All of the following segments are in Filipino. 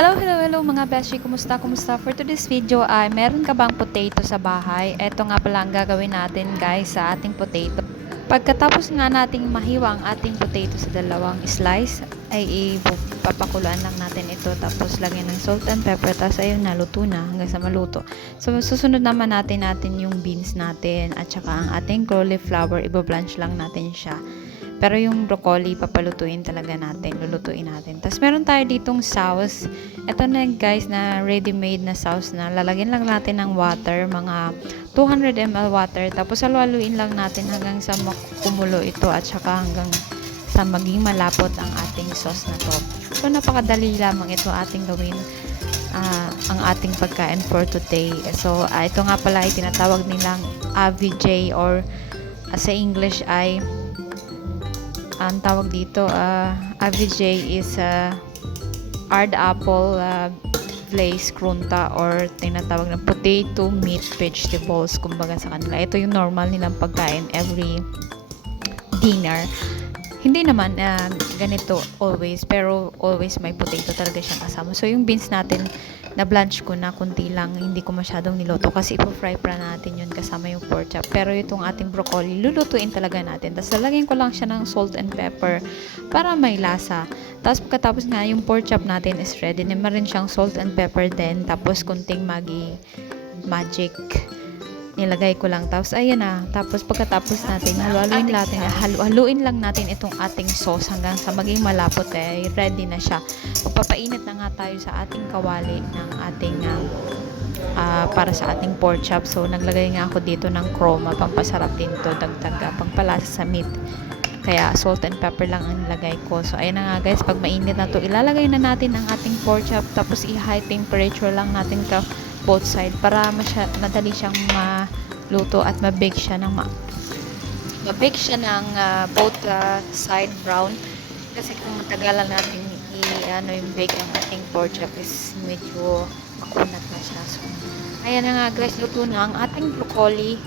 Hello mga beshi, kumusta? For today's video ay meron ka bang potato sa bahay? Ito nga pala ang gagawin natin guys sa ating potato. Pagkatapos nga nating mahiwa ang ating potato sa dalawang slice, ay ipapakuluan lang natin ito tapos lagyan ng salt and pepper, tapos ayun na, luto na hanggang sa maluto. So susunod naman natin yung beans natin at saka ang ating cauliflower, ibablanch lang natin siya. Pero yung broccoli, papalutuin talaga natin, lulutuin natin. Tapos meron tayo ditong sauce. Ito na guys na ready-made na sauce na lalagyan lang natin ng water, mga 200 ml water. Tapos haluin lang natin hanggang sa makumulo ito at saka hanggang sa maging malapot ang ating sauce na to. So napakadali lamang ito ating gawin. Ang ating pagkain for today. So ito nga pala ay tinatawag nilang AVJ or sa English ay ang tawag dito, AVJ is hard apple glaze krunta or tinatawag na potato meat vegetables, kumbaga sa kanila. Ito yung normal nilang pagkain every dinner. Hindi naman ganito always, pero always may potato talaga siyang kasama. So yung beans natin na blanch ko na kunti lang, hindi ko masyadong niluto kasi ipo-fry pa natin yun kasama yung pork chop. Pero itong ating broccoli, lulutuin talaga natin. Tapos lalagyan ko lang siya ng salt and pepper para may lasa. Tapos pagkatapos nga yung pork chop natin is ready, naman rin siyang salt and pepper din. Tapos kunting magic nilagay ko lang. Tapos ayan na. Tapos pagkatapos natin haluin lang natin itong ating sauce hanggang sa maging malapot, ready na siya. Magpapainit na nga tayo sa ating kawali ng ating para sa ating pork chop. So naglagay nga ako dito ng croma, pampasarap din to, dagdag pampalasa sa meat. Kaya salt and pepper lang ang nilagay ko. So ayan na nga guys, pag mainit na to, ilalagay na natin ang ating pork chop. Tapos i-high temperature lang natin both side para madali siyang maluto at ma-bake siya ng both side brown. Kasi kung matagalan natin yung bake ang ating pork chop is medyo makunat na siya. So ayan na nga guys, luto na ang ating broccoli.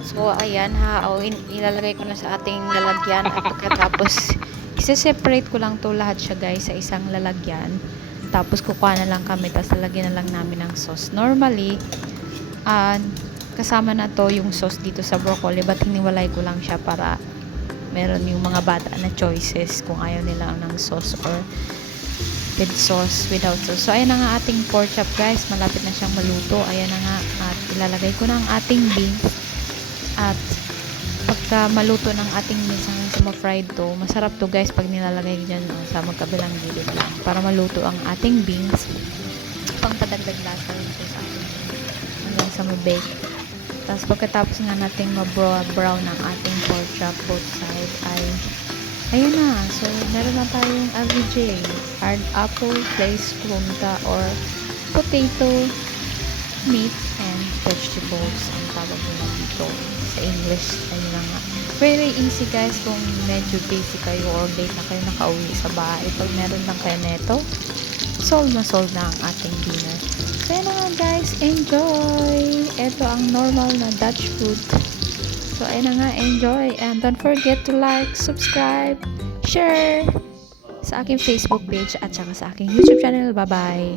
So ayan ilalagay ko na sa ating lalagyan at pagkatapos isa-separate ko lang to lahat siya guys sa isang lalagyan. Tapos kukuha na lang kami, tapos lalagyan na lang namin ng sauce. Normally kasama na to yung sauce dito sa broccoli, but hiniwalay ko lang siya para meron yung mga bata na choices kung ayaw nila ng sauce or with sauce, without sauce. So ayan na nga ating pork chop guys, malapit na siyang maluto. Ayan na nga, at ilalagay ko na ang ating beans. At pagka maluto ng ating beans hanggang sa ma-fried to, masarap to guys pag nilalagay dyan sa magkabilang gilid lang para maluto ang ating beans, pang padagdag lasa ito sa ating hanggang sa ma-bake. Tapos pagkatapos nga natin ma-brown ang ating pork chop both side ay ayun na. So meron na tayong AVJ, hard apple glaze krunta or potato meat and vegetables ang tawag nila dito sa English. Ayun na nga, very easy guys kung medyo busy kayo or late na kayo nakauwi sa bahay. Pag meron lang kayo neto, solve na ang ating dinner. So ayun na nga guys, enjoy! Ito ang normal na Dutch food. So ayun na nga, enjoy, and don't forget to like, subscribe, share sa aking Facebook page at saka sa aking YouTube channel. Bye bye!